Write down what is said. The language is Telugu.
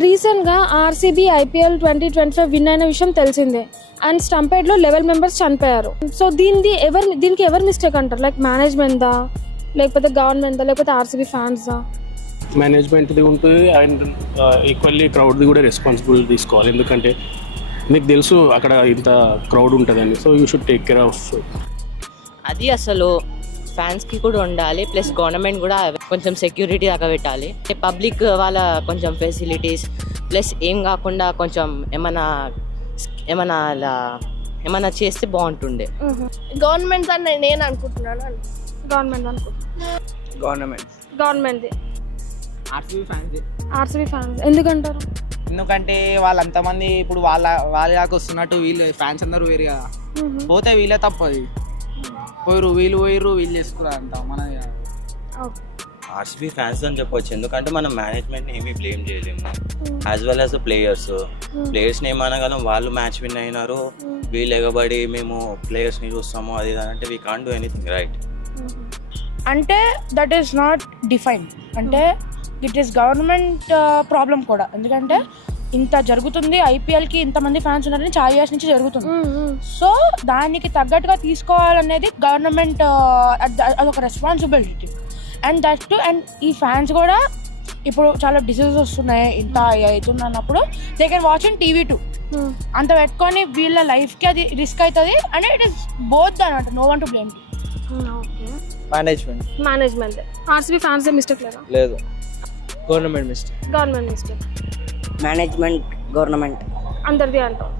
రీసెంట్గా ఆర్సీబీ ఐపీఎల్ 2025 విన్ అయిన విషయం తెలిసిందే. అండ్ స్టంపేడ్లో 11 మెంబర్స్ చనిపోయారు. సో దీనికి ఎవరు మిస్టేక్ అంటారు? లైక్ మేనేజ్మెంట్దా, లేకపోతే గవర్నమెంట్దా, లేకపోతే ఆర్సీబీ ఫ్యాన్స్దా? మేనేజ్మెంట్ది ఉంటుంది అండ్ ఈక్వల్లీ క్రౌడ్ది కూడా రెస్పాన్సిబుల్ తీసుకోవాలి. ఎందుకంటే మీకు తెలుసు అక్కడ ఇంత క్రౌడ్ ఉంటుందని, so you should take care of. అది అసలు ఫ్యాన్స్కి కూడా ఉండాలి, ప్లస్ గవర్నమెంట్ కూడా కొంచెం సెక్యూరిటీ దాకా పెట్టాలి. పబ్లిక్ వాళ్ళ కొంచెం ఫెసిలిటీస్ ప్లస్ ఏం కాకుండా కొంచెం ఏమన్నా అలా ఏమన్నా చేస్తే బాగుంటుండే. గవర్నమెంట్ అని నేను అనుకుంటున్నాను. గవర్నమెంట్ ఆర్సీబీ ఫ్యాన్స్ ఎందుకంటారు? ఎందుకంటే వాళ్ళంతమంది ఇప్పుడు వాళ్ళ దాకా వస్తున్నట్టు వీళ్ళు ఫ్యాన్స్ అందరూ వేరు కదా, పోతే వీళ్ళే తప్పది. వీళ్ళు చేసుకున్నారు అంత మనది. ఆర్సీబీ ఫ్యాన్స్ అని చెప్పొచ్చు, ఎందుకంటే మనం మేనేజ్మెంట్ని ఏమీ బ్లేమ్ చేయలేము. యాజ్ వెల్ యాజ్ ద ప్లేయర్స్ని ఏమనగలం. వాళ్ళు మ్యాచ్ విన్ అయినారు, వీళ్ళు ఎగబడి మేము ప్లేయర్స్ని చూస్తాము అది అంటే we can't do anything right. అంటే దట్ ఈస్ నాట్ డిఫైన్, అంటే ఇట్ ఈస్ గవర్నమెంట్ ప్రాబ్లం కూడా. ఎందుకంటే ఇంత జరుగుతుంది, ఐపీఎల్కి ఇంతమంది ఫ్యాన్స్ ఉన్నారని చాలా ఇయర్స్ నుంచి జరుగుతుంది. సో దానికి తగ్గట్టుగా తీసుకోవాలనేది గవర్నమెంట్, అదొక responsibility. And that to and ఈ ఫ్యాన్స్ కూడా ఇప్పుడు చాలా డిసీజెస్ వస్తున్నాయి, ఇంత అవుతుంది అన్నప్పుడు they can watch in TV too. అంత పెట్టుకొని వీళ్ళ లైఫ్కి అది రిస్క్ అవుతుంది. అంటే ఇట్ ఈస్ బోత్ అనమాట, no one to blame. Management RCB fans mistake లేదా? లేదు, government mistake. Government mistake. Management, government అందరిది అంటాం.